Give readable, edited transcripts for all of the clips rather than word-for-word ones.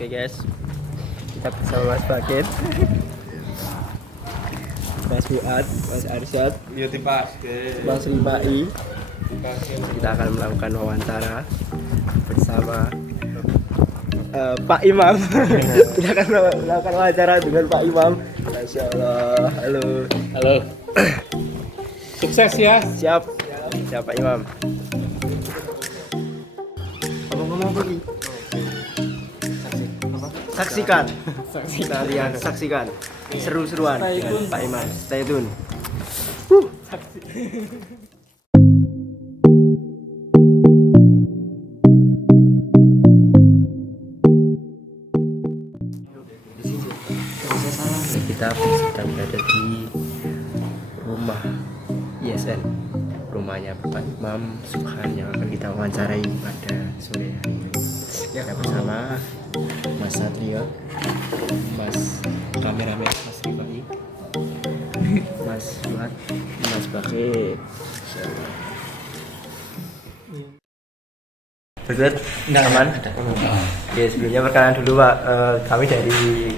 Oke guys, kita bersama Mas Bakit, Mas Fuad, Mas Arsyad, Mas Ribai. Kita akan melakukan wawancara bersama Pak Imam. Kita akan melakukan wawancara dengan Pak Imam. Masya Allah. Halo. Sukses ya. Siap Pak Imam. Ngomong pergi. Saksikan. Kalian saksikan seru-seruan dengan Pak Imam. Stay tune. Kita sedang berada di rumah ISN, rumahnya Pak Imam Subhan yang akan kita wawancarai pada sore hari ini. Kita bersama Mas Satrio, Mas kameramen Mas Ribai, Mas Fuad, Mas Bakit. Betul? Aman? Oke, sebelumnya perkenalan dulu Pak. Kami dari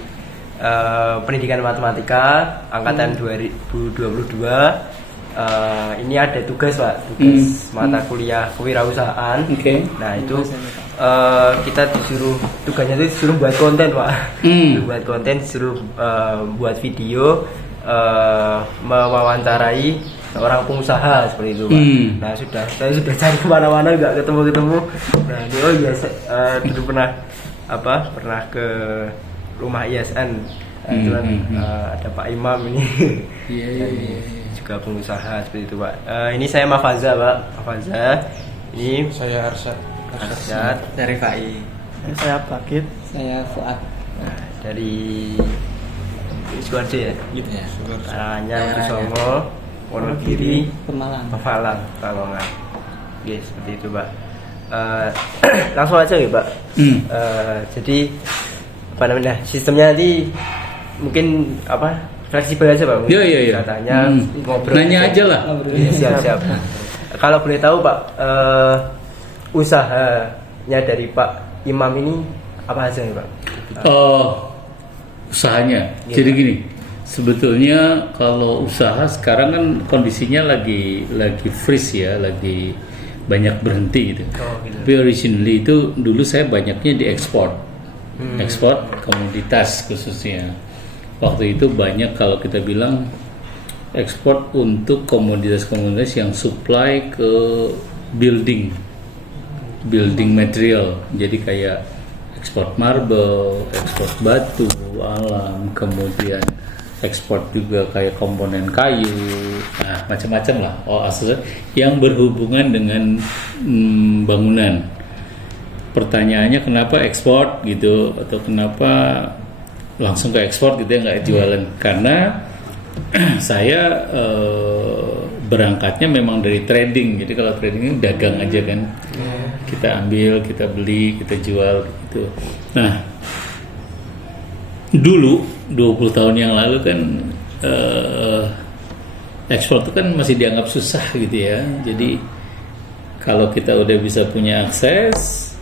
Pendidikan Matematika Angkatan 2022. Ini ada tugas Pak, mata kuliah kewirausahaan. Nah itu kita disuruh, tugasnya itu disuruh buat konten Pak. Buat konten, disuruh buat video mewawancarai orang pengusaha seperti itu Pak. Nah saya sudah cari kemana-mana nggak ketemu. Nah ini dulu pernah ke rumah ISN. Ada Pak Imam ini. Iya. Juga pengusaha seperti itu Pak. Ini saya Mafaza Pak. Ini saya Arsyad dari FAI. Saya Bakit. Saya Fuad. Nah, dari Sukoharjo ya. Gitu ya. Karanganyar, Songo, Wonogiri, Pemalang, Pekalongan. Oke, seperti itu Pak. Langsung aja ya Pak. Jadi sistemnya nanti mungkin fleksibel aja Pak. Iya. Katanya ngobrol. Nanya aja lah. Siap. Kalau boleh tahu Pak, usahanya dari Pak Imam ini apa aja nih Pak? Usahanya. Jadi gini, sebetulnya kalau usaha sekarang kan kondisinya lagi freeze ya, lagi banyak berhenti gitu. Tapi originally itu dulu saya banyaknya di ekspor komoditas khususnya. Waktu itu banyak, kalau kita bilang ekspor untuk komoditas-komoditas yang supply ke building material. Jadi kayak ekspor marble, ekspor batu alam, kemudian ekspor juga kayak komponen kayu, macam-macam lah. Yang berhubungan dengan bangunan. Pertanyaannya kenapa ekspor gitu, atau kenapa langsung ke ekspor gitu ya, nggak jualan? Karena saya berangkatnya memang dari trading. Jadi kalau trading dagang aja kan, kita ambil, kita beli, kita jual gitu. Nah dulu 20 tahun yang lalu kan ekspor itu kan masih dianggap susah gitu ya. Jadi kalau kita udah bisa punya akses,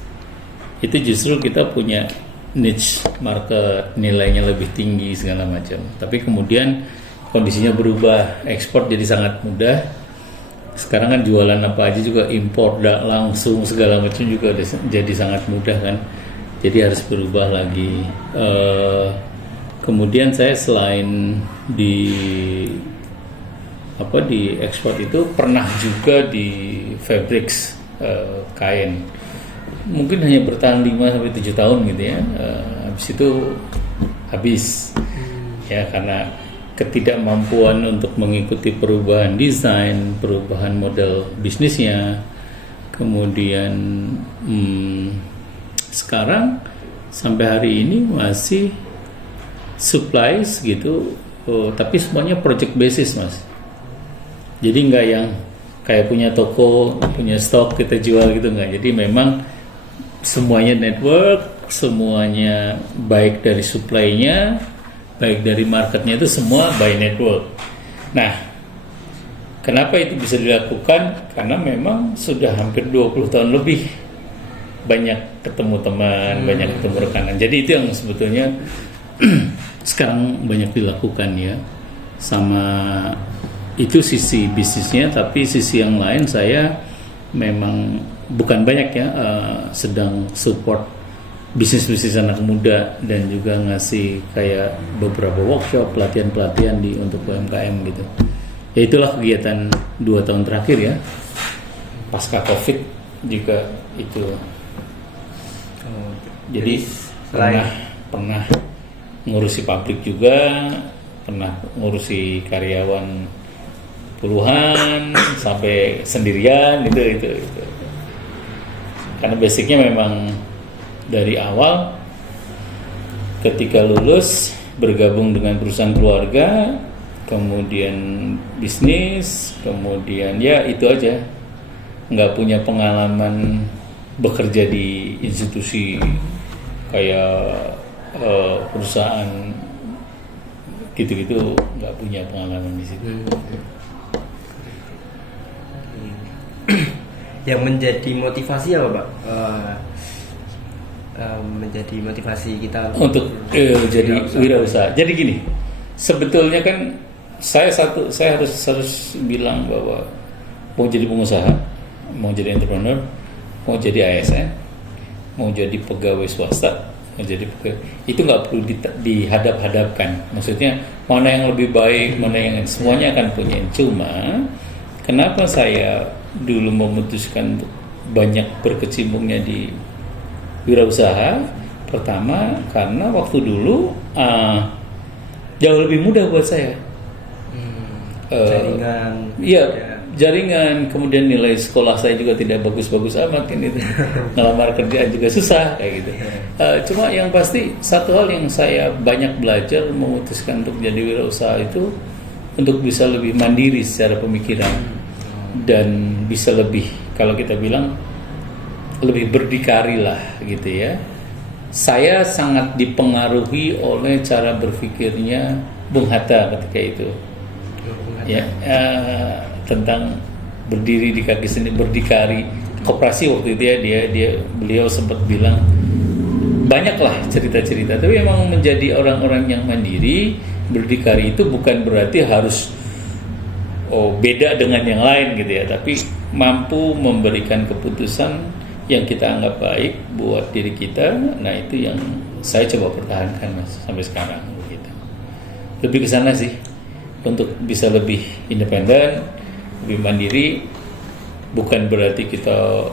itu justru kita punya niche market, nilainya lebih tinggi segala macam. Tapi kemudian kondisinya berubah, ekspor jadi sangat mudah. Sekarang kan jualan apa aja juga impor langsung segala macam juga jadi sangat mudah kan. Jadi harus berubah lagi. Kemudian saya selain di ekspor itu pernah juga di fabrics, kain. Mungkin hanya bertahan 5-7 tahun gitu ya. Habis itu habis ya, karena ketidakmampuan untuk mengikuti perubahan desain, perubahan model bisnisnya. Kemudian sekarang sampai hari ini masih supplies gitu, tapi semuanya project basis Mas. Jadi nggak yang kayak punya toko, punya stok kita jual gitu, nggak. Jadi memang semuanya network, semuanya baik dari supply-nya, baik dari marketnya, itu semua by network. Nah, kenapa itu bisa dilakukan? Karena memang sudah hampir 20 tahun lebih banyak ketemu teman, banyak ketemu rekanan. Jadi itu yang sebetulnya sekarang banyak dilakukan ya. Sama itu sisi bisnisnya, tapi sisi yang lain saya memang bukan banyak ya, sedang support bisnis-bisnis anak muda dan juga ngasih kayak beberapa workshop, pelatihan-pelatihan untuk UMKM gitu. Ya itulah kegiatan 2 tahun terakhir ya, pasca COVID juga itu. Jadi pernah ngurusi pabrik juga, pernah ngurusi karyawan puluhan sampai sendirian itu. Karena basicnya memang dari awal ketika lulus bergabung dengan perusahaan keluarga, kemudian bisnis, kemudian ya itu aja, nggak punya pengalaman bekerja di institusi kayak perusahaan gitu-gitu, nggak punya pengalaman di situ. Yang menjadi motivasi apa Pak? Menjadi motivasi kita untuk jadi wirausaha. Jadi gini, sebetulnya kan saya harus bilang bahwa mau jadi pengusaha, mau jadi entrepreneur, mau jadi ASN, mau jadi pegawai swasta, mau jadi itu nggak perlu dihadap-hadapkan. Maksudnya mana yang lebih baik, mana yang semuanya akan punya. Cuma kenapa saya dulu memutuskan untuk banyak berkecimpungnya di wirausaha? Pertama karena waktu dulu jauh lebih mudah buat saya. Jaringan, kemudian nilai sekolah saya juga tidak bagus-bagus amat kan itu. Ngelamar kerjaan juga susah kayak gitu. Cuma yang pasti satu hal yang saya banyak belajar memutuskan untuk jadi wirausaha itu untuk bisa lebih mandiri secara pemikiran dan bisa lebih, kalau kita bilang lebih berdikari lah gitu ya. Saya sangat dipengaruhi oleh cara berpikirnya Bung Hatta ketika itu. Ya, tentang berdiri di kaki sendiri, berdikari. Koperasi waktu itu ya, beliau sempat bilang banyaklah cerita-cerita. Tapi memang menjadi orang-orang yang mandiri, berdikari itu bukan berarti harus beda dengan yang lain gitu ya, tapi mampu memberikan keputusan yang kita anggap baik buat diri kita. Nah itu yang saya coba pertahankan Mas sampai sekarang gitu. Lebih ke sana sih, untuk bisa lebih independen, lebih mandiri. Bukan berarti kita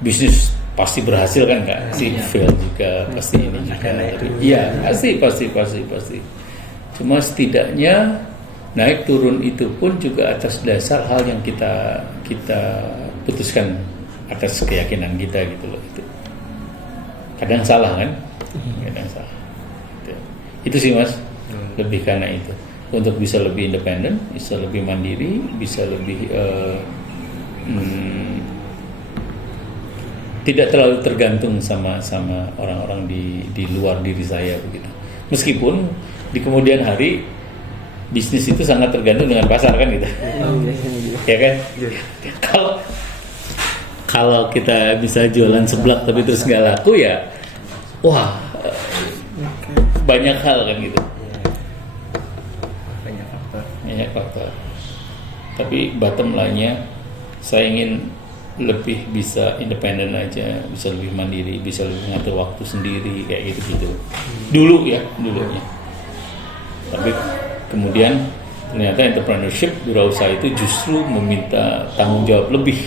bisnis pasti berhasil kan, nggak sih, fail juga pasti ini juga. Iya pasti. Cuma setidaknya naik turun itu pun juga atas dasar hal yang kita putuskan atas keyakinan kita gitu loh. Kadang salah kan, kadang salah. Itu sih Mas, lebih karena itu. Untuk bisa lebih independen, bisa lebih mandiri, bisa lebih tidak terlalu tergantung sama orang-orang di luar diri saya begitu. Meskipun di kemudian hari bisnis itu sangat tergantung dengan pasar kan gitu. Ya kan? Kalau kita bisa jualan seblak tapi terus nggak laku ya, wah banyak hal kan gitu. Banyak faktor. Tapi bottom line-nya saya ingin lebih bisa independen aja, bisa lebih mandiri, bisa lebih mengatur waktu sendiri kayak gitu-gitu. Dulunya. Tapi kemudian ternyata entrepreneurship, wirausaha itu justru meminta tanggung jawab lebih.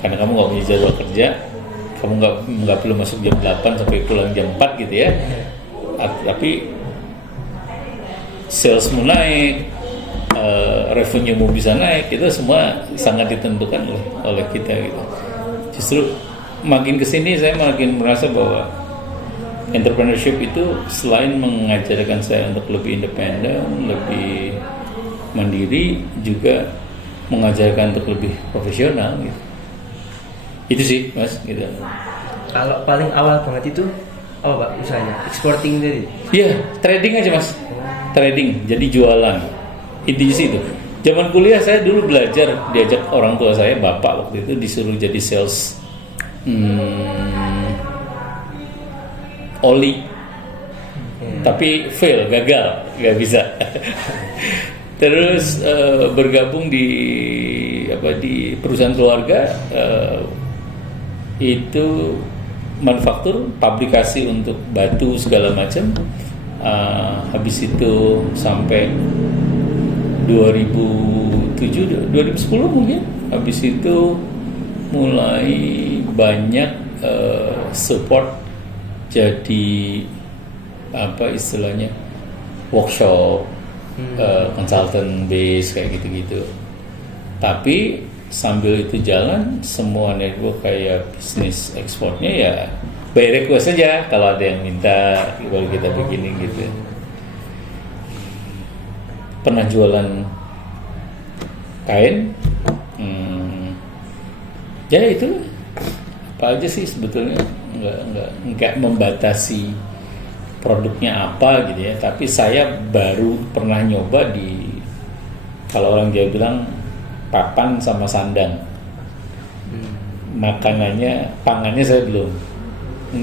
Karena kamu nggak punya jadwal kerja, kamu nggak perlu masuk jam 8 sampai pulang jam 4 gitu ya. Tapi salesmu naik, revenue-mu bisa naik, itu semua sangat ditentukan oleh kita gitu. Justru makin kesini saya makin merasa bahwa entrepreneurship itu selain mengajarkan saya untuk lebih independen, lebih mandiri, juga mengajarkan untuk lebih profesional gitu. Itu sih Mas gitu. Kalau paling awal banget itu apa Pak usahanya? Exporting tadi? Iya, trading aja Mas. Trading, jadi jualan. Intinya sih itu. Zaman kuliah saya dulu belajar, diajak orang tua saya, bapak waktu itu disuruh jadi sales oli, tapi fail, gagal, nggak bisa. Terus bergabung di perusahaan keluarga, itu manufaktur, pabrikasi untuk batu segala macam. Habis itu sampai 2007, 2010 mungkin. Habis itu mulai banyak support, jadi apa istilahnya, workshop, consultant base kayak gitu-gitu. Tapi sambil itu jalan, semua network kayak bisnis ekspornya ya by request saja, kalau ada yang minta kalau kita begini gitu. Pernah jualan kain, ya itu apa aja sih sebetulnya, nggak membatasi produknya apa gitu ya. Tapi saya baru pernah nyoba di, kalau orang Jawa bilang, papan sama sandang. Makanannya, pangannya saya belum,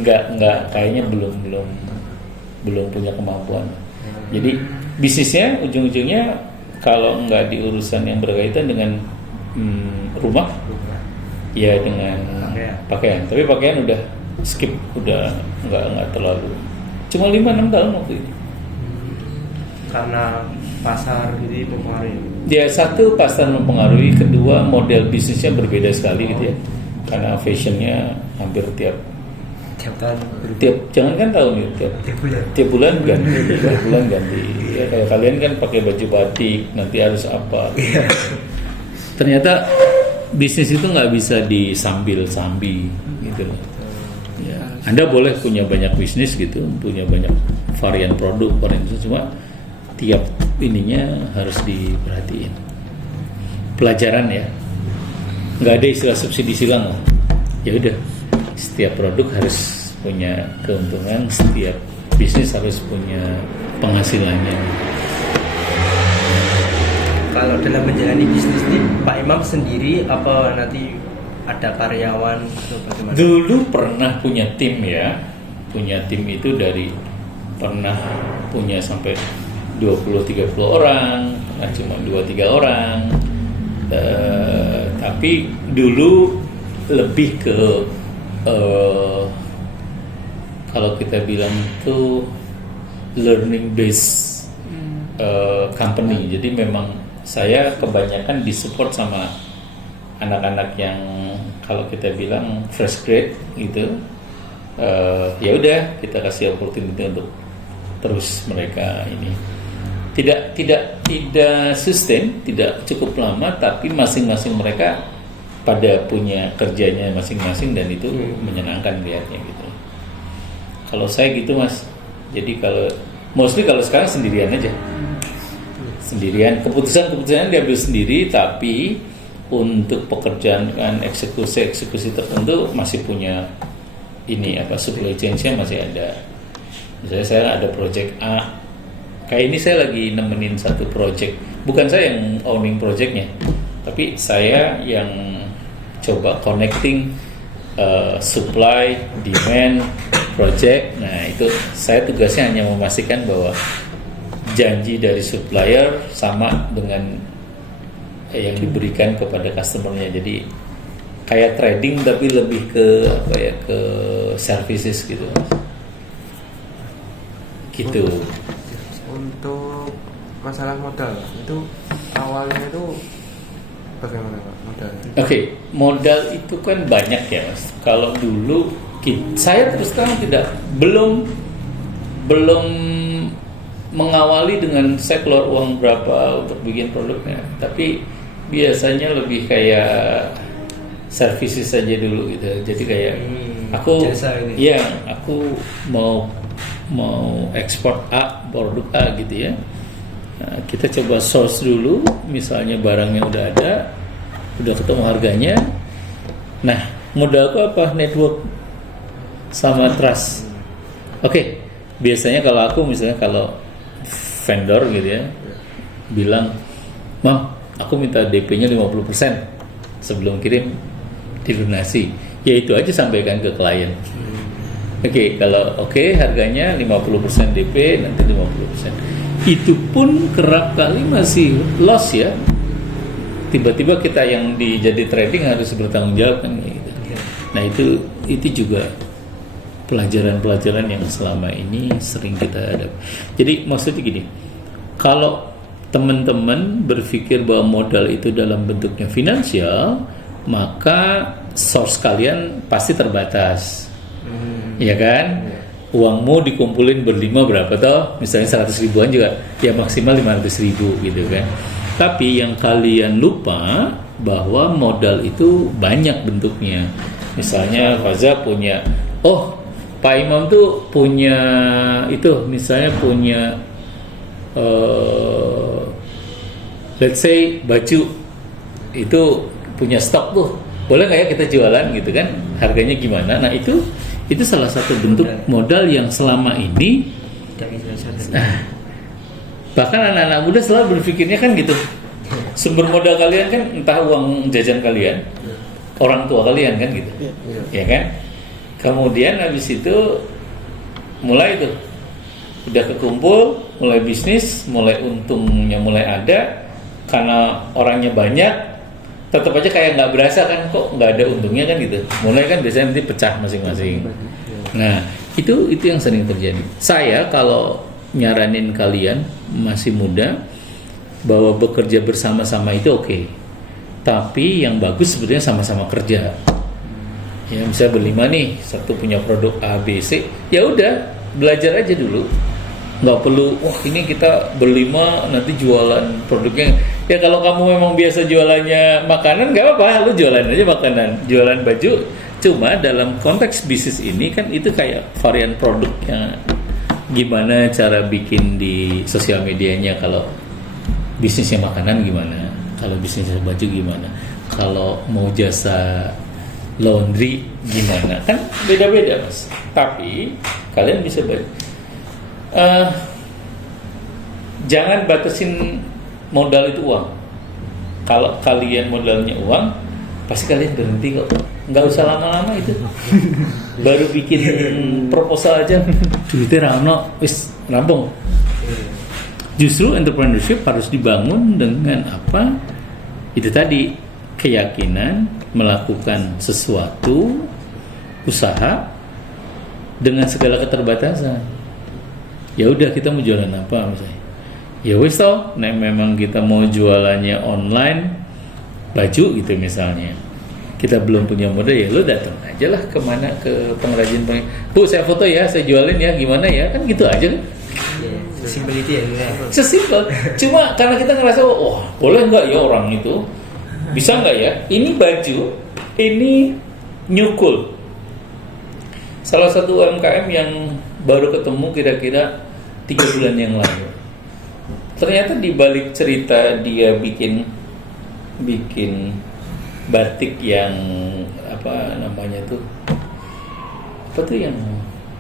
nggak kayaknya belum punya kemampuan. Jadi bisnisnya ujung-ujungnya kalau nggak di urusan yang berkaitan dengan rumah, ya dengan pakaian. Tapi pakaian udah skip, udah nggak terlalu. Cuma 5-6 tahun waktu itu. Karena pasar ini mempengaruhi. Ya, satu, pasar mempengaruhi, kedua model bisnisnya berbeda sekali gitu ya. Karena fashionnya hampir tiap tahun, jangan kan tahun itu, tiap bulan ganti. Ya, kayak kalian kan pakai baju batik, nanti harus apa. Ternyata bisnis itu nggak bisa disambil-sambil gitu loh. Ya, Anda boleh punya banyak bisnis gitu, punya banyak varian produk, cuma tiap ininya harus diperhatiin. Pelajaran ya, nggak ada istilah subsidi silang lah. Ya udah, setiap produk harus punya keuntungan, setiap bisnis harus punya penghasilannya. Kalau dalam menjalani bisnis ini Pak Imam sendiri apa nanti ada karyawan atau bagaimana? Dulu pernah punya tim ya, punya tim itu dari pernah punya sampai 20-30 orang, pernah cuma 2-3 orang. Tapi dulu lebih ke kalau kita bilang itu learning based company. Jadi memang saya kebanyakan disupport sama anak-anak yang kalau kita bilang fresh grade gitu. Ya udah, kita kasih opportunity untuk terus mereka ini. Tidak sustain, tidak cukup lama, tapi masing-masing mereka pada punya kerjanya masing-masing dan itu menyenangkan lihatnya gitu. Kalau saya gitu Mas, jadi mostly kalau sekarang sendirian aja, sendirian, keputusan diambil sendiri, tapi untuk pekerjaan kan eksekusi tertentu masih punya ini supply chain-nya masih ada. Misalnya saya ada project A, kayak ini saya lagi nemenin satu project, bukan saya yang owning projectnya, tapi saya yang coba connecting supply, demand, project. Nah itu saya tugasnya hanya memastikan bahwa janji dari supplier sama dengan yang diberikan kepada customernya. Jadi kayak trading tapi lebih ke ke services gitu. Gitu. Untuk masalah modal itu awalnya itu bagaimana Pak modalnya? Oke, modal itu kan banyak ya Mas. Kalau dulu saya terus terang belum mengawali dengan saya keluar uang berapa untuk bikin produknya, tapi biasanya lebih kayak services saja dulu gitu. Jadi kayak aku mau ekspor produk A gitu ya. Nah, kita coba source dulu, misalnya barangnya udah ada, udah ketemu harganya. Nah, modalku apa? Network sama trust. Oke, biasanya kalau aku misalnya kalau vendor gitu ya, bilang, "Mam, aku minta DP-nya 50% sebelum kirim dilunasi." ya itu aja sampaikan ke klien. Oke, kalau harganya 50% DP, nanti 50%. Itu pun kerap kali masih loss ya. Tiba-tiba kita yang jadi trading harus bertanggung jawab kan gitu. Nah itu juga pelajaran-pelajaran yang selama ini sering kita hadapi. Jadi maksudnya gini, kalau teman-teman berpikir bahwa modal itu dalam bentuknya finansial, maka source kalian pasti terbatas. Ya kan? Uangmu dikumpulin berlima berapa toh? Misalnya 100 ribuan juga, ya maksimal 500 ribu gitu kan. Tapi yang kalian lupa bahwa modal itu banyak bentuknya. Misalnya Faza punya, Pak Imam tuh punya itu, misalnya punya let's say baju itu punya stok tuh, boleh nggak ya kita jualan gitu kan? Harganya gimana? Nah itu salah satu bentuk modal yang selama ini bahkan anak-anak muda selalu berpikirnya kan gitu, sumber modal kalian kan entah uang jajan kalian, orang tua kalian kan gitu, ya kan? Kemudian habis itu mulai tuh udah kekumpul, mulai bisnis, mulai untungnya mulai ada, karena orangnya banyak, tetap aja kayak nggak berasa kan, kok nggak ada untungnya kan gitu. Mulai kan biasanya nanti pecah masing-masing. Nah itu yang sering terjadi. Saya kalau nyaranin kalian masih muda bahwa bekerja bersama-sama itu oke. Tapi yang bagus sebetulnya sama-sama kerja. Ya misalnya berlima nih, satu punya produk A, B, C, ya udah belajar aja dulu. Nggak perlu, ini kita berlima nanti jualan produknya. Ya kalau kamu memang biasa jualannya makanan nggak apa-apa, lu jualan aja makanan, jualan baju. Cuma dalam konteks bisnis ini kan itu kayak varian produknya. Gimana cara bikin di sosial medianya, kalau bisnisnya makanan gimana, kalau bisnisnya baju gimana, kalau mau jasa laundry gimana, kan beda-beda mas. Tapi kalian bisa jangan batasin modal itu uang. Kalau kalian modalnya uang, pasti kalian berhenti kok. Nggak usah lama-lama itu. Baru bikin proposal aja, duitnya rano, wis rampung. Justru entrepreneurship harus dibangun dengan apa? Itu tadi, keyakinan melakukan sesuatu usaha dengan segala keterbatasan. Ya udah, kita mau jualan apa misalnya? Ya wis toh, memang kita mau jualannya online baju gitu misalnya. Kita belum punya modal, ya lo datang aja lah kemana, ke pengrajin. Bu, saya foto ya, saya jualin ya, gimana ya, kan gitu aja kan. Sesimpel itu ya. Sesimpel. Cuma karena kita ngerasa, boleh nggak ya orang itu, bisa nggak ya? Ini baju, ini nyukul. Salah satu UMKM yang baru ketemu kira-kira 3 bulan yang lalu. Ternyata di balik cerita dia bikin batik yang apa namanya tuh, apa tuh yang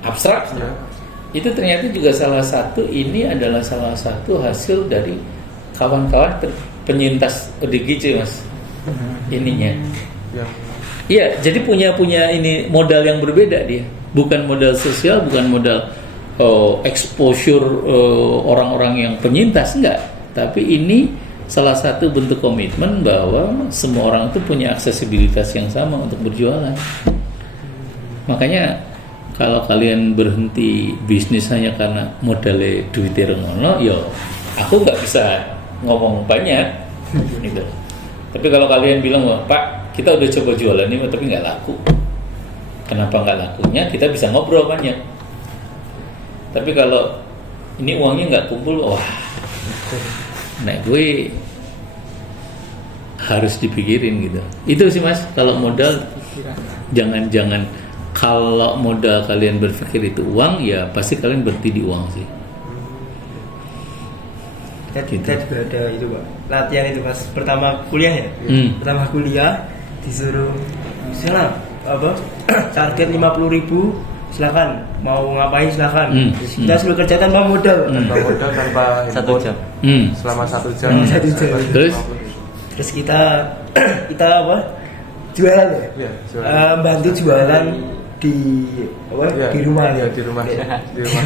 abstrak. Itu ternyata juga ini adalah salah satu hasil dari kawan-kawan penyintas ODGJ mas. Ininya. Iya, jadi punya ini modal yang berbeda dia. Bukan modal sosial, bukan modal exposure orang-orang yang penyintas, enggak. Tapi ini salah satu bentuk komitmen bahwa semua orang itu punya aksesibilitas yang sama untuk berjualan. Makanya kalau kalian berhenti bisnis hanya karena modalnya duitnya rengono, aku nggak bisa ngomong banyak gitu. Tapi kalau kalian bilang, Pak, kita udah coba jualan ini tapi nggak laku. Kenapa nggak lakunya? Kita bisa ngobrol banyak. Tapi kalau ini uangnya nggak kumpul, nah gue harus dipikirin gitu. Itu sih mas, kalau modal jangan kalau modal kalian berpikir itu uang, ya pasti kalian berhenti di uang sih. Kita juga ada itu pak, latihan itu mas, pertama kuliah ya. Pertama kuliah disuruh misalnya target 50.000, silakan mau ngapain silakan. Kita suruh kerja tanpa modal. Tanpa 1 jam. Selama 1 jam. Terus kita jualan ya? Iya, jualan. Bantu jualan di apa? Iya, Di rumah iya, ya? di rumah. Iya. Di rumah.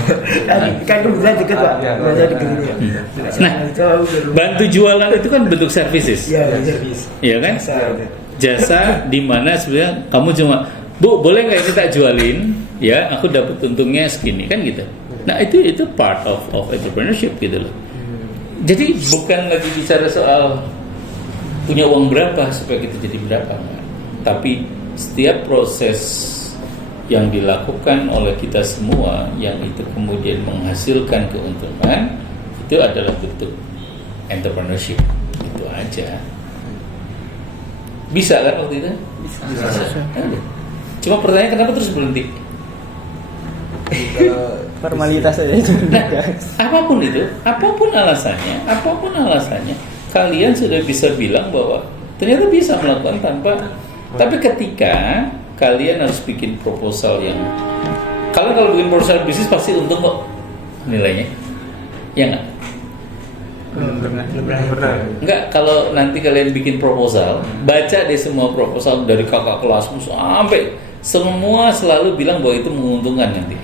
Kan kebetulan deket Pak. Iya, Biasa deket gitu ya. iya. Nah, Jauh ke rumah. bantu jualan itu kan bentuk services. Iya, servis. Iya kan? Jasa, gitu. Jasa di mana sebenarnya kamu cuma, Bu, boleh nggak ini tak jualin? Ya, aku dapat untungnya segini kan gitu. Nah, itu part of entrepreneurship gitu loh. Jadi bukan lagi bicara soal punya uang berapa supaya kita jadi berapa, enggak. Tapi setiap proses yang dilakukan oleh kita semua yang itu kemudian menghasilkan keuntungan itu adalah bentuk entrepreneurship. Itu aja. Bisa kan waktu itu? Bisa. Ada. Cuma pertanyaan kenapa terus berhenti? Formalitas aja. Nah, apapun itu, apapun alasannya, kalian sudah bisa bilang bahwa ternyata bisa melakukan tanpa. Tapi ketika kalian harus bikin proposal yang, kalian kalau bikin proposal bisnis pasti untung kok nilainya, ya nggak? Belum pernah. Enggak, kalau nanti kalian bikin proposal, baca deh semua proposal dari kakak kelasmu sampai semua selalu bilang bahwa itu menguntungkan nanti.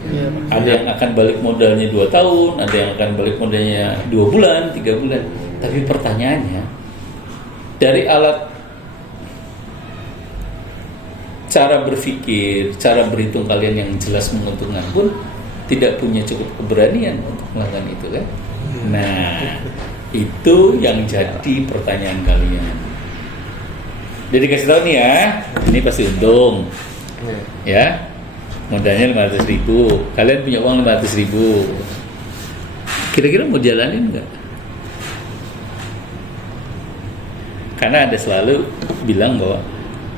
Iya. Ada yang akan balik modalnya 2 tahun, ada yang akan balik modalnya 2 bulan, 3 bulan. Tapi pertanyaannya, dari alat cara berpikir, cara berhitung kalian yang jelas menguntungkan pun tidak punya cukup keberanian untuk melakukan itu kan? Nah, itu yang jadi pertanyaan kalian. Jadi kasih tahu nih ya, ini pasti untung, ya. Modalnya 500.000, kalian punya uang 500.000. Kira-kira mau jalanin nggak? Karena ada selalu bilang bahwa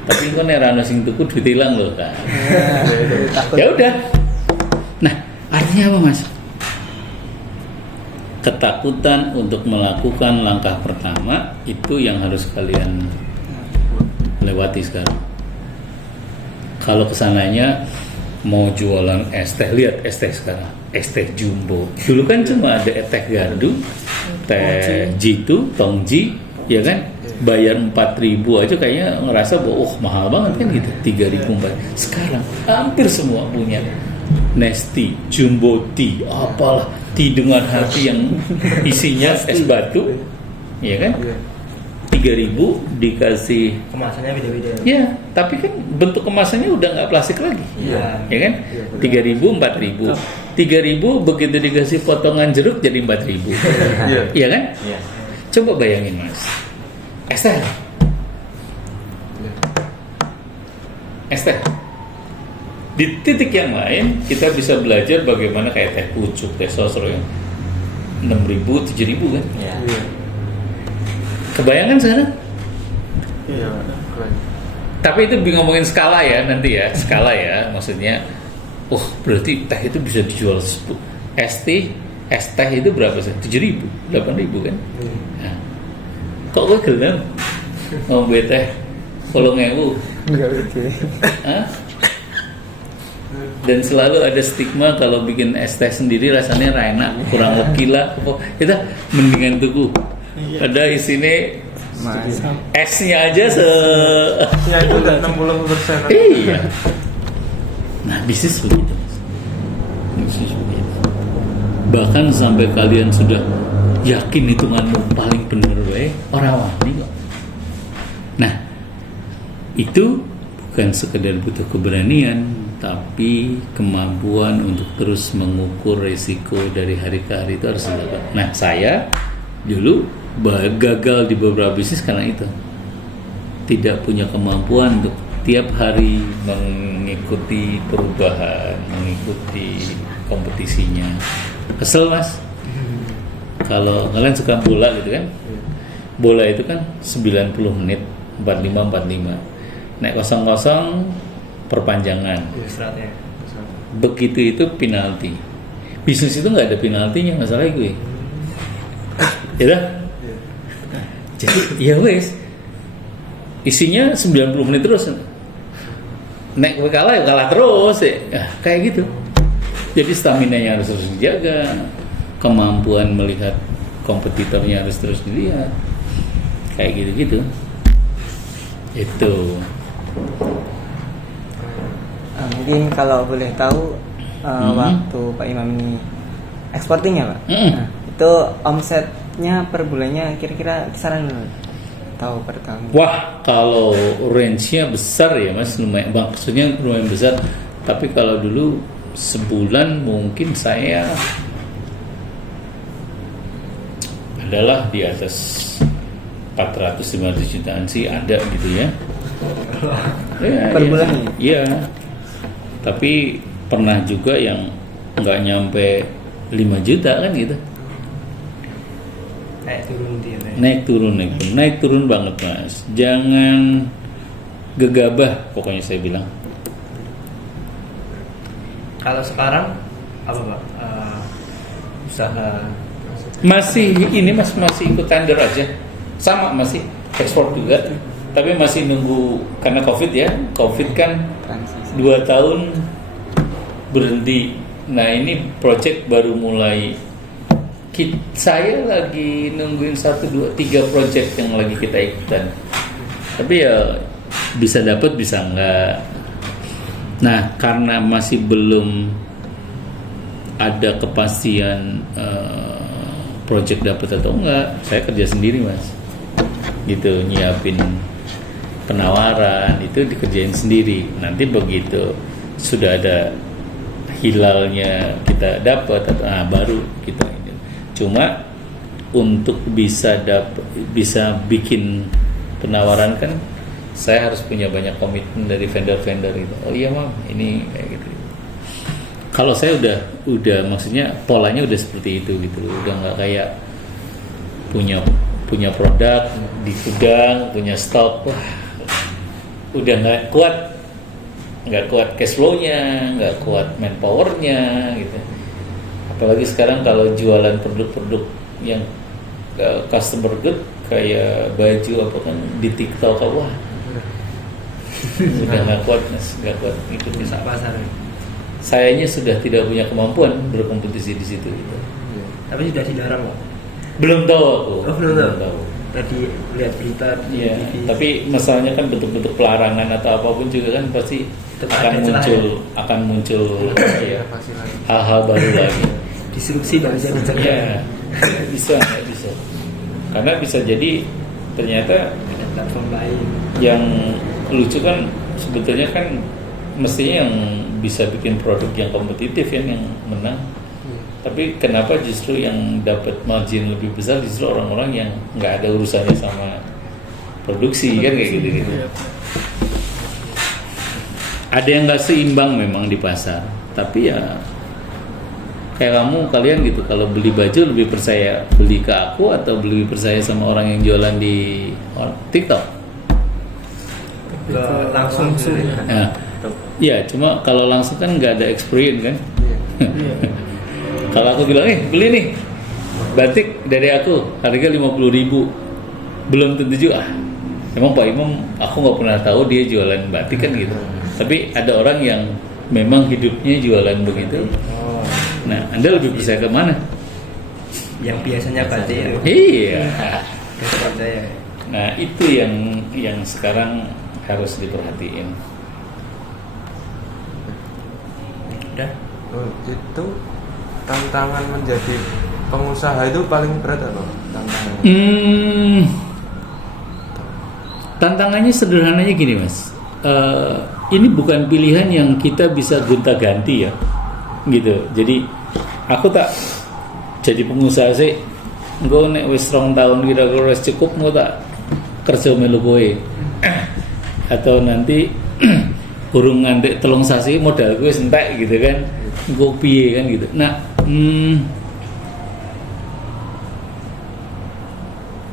tapi kok nek rano sing tuku duit hilang loh kan. Ya udah. Nah, artinya apa, Mas? Ketakutan untuk melakukan langkah pertama itu yang harus kalian lewati sekarang. Kalau kesananya mau jualan es teh, lihat es teh sekarang, es teh jumbo. Dulu kan cuma ada teh gardu, teh jitu, tongji, ya kan? Bayar 4.000 aja kayaknya ngerasa bahwa mahal banget kan gitu, 3.000. Sekarang hampir semua punya Nesti, Jumbo Tea, apalah tea dengan hati yang isinya es batu, ya kan? 3.000 dikasih Kemasannya beda-beda. ya, tapi kan bentuk kemasannya udah nggak plastik lagi, Iya. ya kan? 3.000, 4.000, 3.000 begitu dikasih potongan jeruk jadi 4.000, iya kan? Iya. Coba bayangin Mas, es teh, es teh. Di titik yang lain kita bisa belajar bagaimana kayak teh pucuk, teh sosro yang 6.000, 7.000 kan? Iya. Kebayangan sekarang? Iya. Tapi itu ngomongin skala ya nanti ya, skala ya, maksudnya, berarti teh itu bisa dijual es teh itu berapa sih? 7.000, 8.000 kan? Nah, kok gue gelem ngombe teh 10.000? Enggak betul. Hah? Dan selalu ada stigma kalau bikin es teh sendiri rasanya enak, kurang gila, kita mendingan tuku. Ada isinya esnya aja Ya itu udah 60%. Iya. Nah, bisnis begitu. Bisnis begitu. Bahkan sampai kalian sudah yakin hitunganmu paling bener orang wani kok. Nah, itu bukan sekedar butuh keberanian, tapi kemampuan untuk terus mengukur resiko dari hari ke hari itu harus dilakukan. Nah, saya dulu gagal di beberapa bisnis karena itu, tidak punya kemampuan untuk tiap hari mengikuti perubahan, mengikuti kompetisinya. Kesel Mas, kalau kalian suka bola gitu kan, bola itu kan 90 menit, 45 naik 0-0 perpanjangan, begitu itu penalti. Bisnis itu nggak ada penaltinya, masalah gue ya dah. Jadi ya wes, isinya 90 menit terus, naik kalah ya kalah terus ya. Nah, kayak gitu. Jadi stamina-nya harus terus dijaga, kemampuan melihat kompetitornya harus terus dilihat, kayak gitu-gitu. Itu. Mungkin kalau boleh tahu waktu Pak Imam ini exporting ya Pak? Nah, itu omsetnya per bulannya kira-kira kisaran tahu per tahun? Wah, kalau range-nya besar ya Mas, lumayan, maksudnya lumayan besar. Tapi kalau dulu sebulan mungkin saya adalah di atas 400-500 jutaan sih ada gitu ya. Per bulan ya? Iya. Tapi pernah juga yang nggak nyampe 5 juta kan gitu. Naik turun banget Mas. Jangan gegabah pokoknya saya bilang. Kalau sekarang apa Pak? Usaha Masih ini Mas, masih ikut tender aja. Sama masih ekspor juga. Tapi masih nunggu karena Covid ya. Covid kan Transisi. 2 tahun berhenti. Nah, ini project baru mulai. Saya lagi nungguin 1, 2, 3 project yang lagi kita ikutan. Tapi ya bisa dapat bisa enggak. Nah, karena masih belum ada kepastian project dapat atau enggak, saya kerja sendiri Mas. Gitu, nyiapin penawaran itu dikerjain sendiri. Nanti begitu sudah ada hilalnya kita dapat atau baru kita. Cuma untuk bisa bikin penawaran kan saya harus punya banyak komitmen dari vendor-vendor itu. Oh iya Mam, ini kayak gitu. Kalau saya udah maksudnya polanya udah seperti itu gitu. Udah nggak kayak punya produk di gudang, punya stok. Wah, udah nggak kuat cash flow-nya, nggak kuat manpower-nya gitu. Apalagi sekarang kalau jualan produk-produk yang customer good kayak baju apa kan di TikTok, wah udah nggak kuat Mas, nggak kuat ikutin pasar. Sayanya sudah tidak punya kemampuan berkompetisi di situ gitu. Tapi sudah dilarang Pak? Belum tahu aku. Oh, belum tahu. Tadi lihat berita di Iya, TV. tapi masalahnya kan bentuk-bentuk pelarangan atau apapun juga kan pasti akan muncul ya, hal-hal baru lagi. Disrupsi nggak bisa dicegah. Iya, bisa. Karena bisa jadi ternyata Ada platform lain. yang lucu kan sebetulnya kan mestinya yang bisa bikin produk yang kompetitif yang menang. Tapi kenapa justru yang dapat margin lebih besar justru orang-orang yang nggak ada urusannya sama produksi kan kayak gitu. Ada yang nggak seimbang memang di pasar, tapi ya kayak kalian gitu, kalau beli baju lebih percaya beli ke aku atau lebih percaya sama orang yang jualan di TikTok? Langsung. Nah, ya cuma kalau langsung kan nggak ada experience kan. Kalau aku bilang beli nih batik dari aku harga 50.000, belum tentu juga. Emang Pak Imam aku nggak pernah tahu dia jualan batik kan gitu. Tapi ada orang yang memang hidupnya jualan begitu. Nah, Anda lebih percaya ke mana? Yang biasanya batik ya. Iya. Percaya. Nah, itu yang sekarang harus diperhatiin. Udah. Itu tantangan menjadi pengusaha itu paling berat apa? Tantangannya? Tantangannya sederhananya gini Mas. Ini bukan pilihan yang kita bisa gonta-ganti ya, gitu. Jadi aku tak jadi pengusaha sih. Gue nek wis 2 tahun kira-kira wis cukup gue tak kerja melu kowe. Atau nanti urung nganti 3 sasi modal gue entek gitu kan. Gue piye kan gitu. Nah,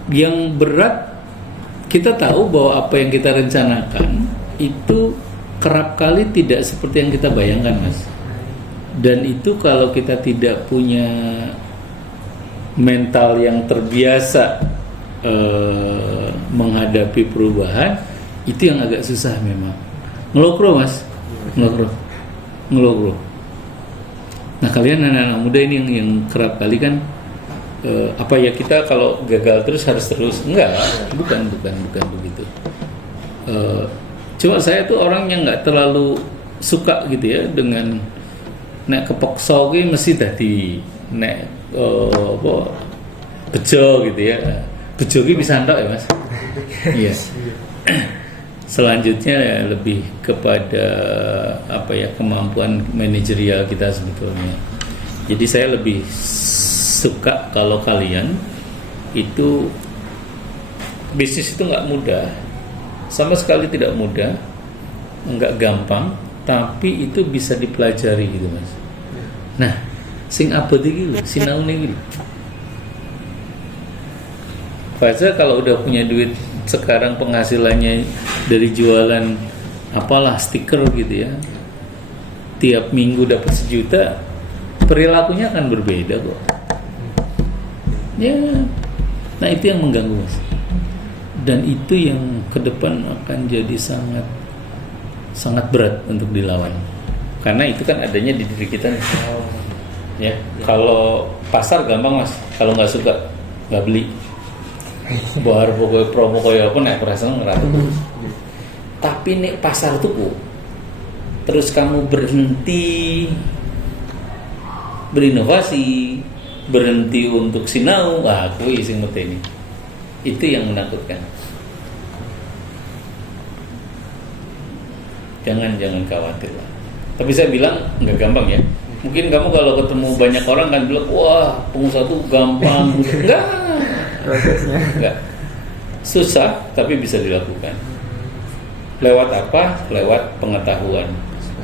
yang berat kita tahu bahwa apa yang kita rencanakan itu kerap kali tidak seperti yang kita bayangkan Mas. Dan itu kalau kita tidak punya mental yang terbiasa menghadapi perubahan, itu yang agak susah memang. Ngelokro Mas, ngelokro. Nah kalian anak-anak muda ini yang kerap kali kan apa ya, kita kalau gagal terus harus terus, enggak, bukan begitu. Cuma saya tuh orang yang nggak terlalu suka gitu ya dengan nek kepeksa ki mesti dadi nek apa bejo gitu ya. Bejo ki bisa entok ya Mas. Iya. Selanjutnya ya lebih kepada apa ya, kemampuan manajerial kita sebetulnya. Jadi saya lebih suka kalau kalian itu bisnis itu nggak mudah, sama sekali tidak mudah, nggak gampang, tapi itu bisa dipelajari gitu Mas. Nah, sing abot iki lho, sinaune iki lho. Faza kalau udah punya duit sekarang, penghasilannya dari jualan apalah stiker gitu ya, tiap minggu dapat 1 juta, perilakunya akan berbeda kok. Ya, nah itu yang mengganggu Mas. Dan itu yang ke depan akan jadi sangat berat untuk dilawan. Karena itu kan adanya di diri kita nih. Ya, kalau pasar gampang Mas, kalau nggak suka nggak beli. Bahar pokoknya promo kaya apa naik perasaan ngerasa. Tapi nek pasar tuku, terus kamu berhenti berinovasi, berhenti untuk sinau, aku sing meteni. Itu yang menakutkan. Jangan khawatir lah. Tapi saya bilang nggak gampang ya. Mungkin kamu kalau ketemu banyak orang kan bilang, wah pengusaha tuh gampang. Enggak. Susah tapi bisa dilakukan. Lewat apa? Lewat pengetahuan.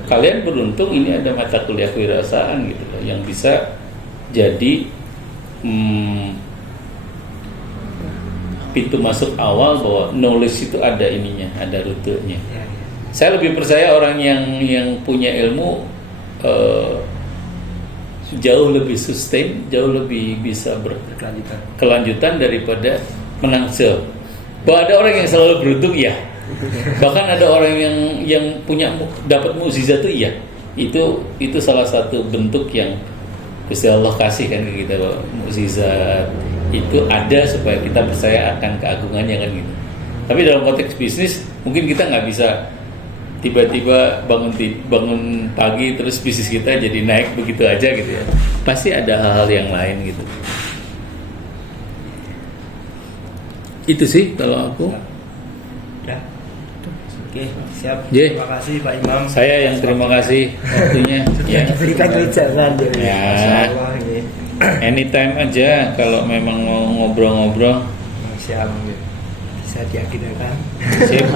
Kalian beruntung ini ada mata kuliah kewirausahaan gitu loh, yang bisa jadi pintu masuk awal bahwa knowledge itu ada ininya, ada rutenya. Saya lebih percaya orang yang punya ilmu jauh lebih sustain, jauh lebih bisa berkelanjutan daripada menang sale. Bahwa ada orang yang selalu beruntung, ya. Bahkan ada orang yang punya dapat mukjizat tuh, iya. Itu salah satu bentuk yang Gusti Allah kasih kan ke kita, bahwa mukjizat itu ada supaya kita percaya akan keagungannya kan gitu. Tapi dalam konteks bisnis mungkin kita nggak bisa tiba-tiba bangun pagi terus bisnis kita jadi naik begitu aja gitu ya. Pasti ada hal-hal yang lain gitu. Itu sih kalau aku. Ya. Oke, siap. Yeah. Terima kasih Pak Imam. Saya yang terima kasih waktunya. Ya. Berikan wejangan Ya. Masyaallah, ya. Anytime aja kalau memang mau ngobrol-ngobrol. Siap. Bisa diagendakan. Sip.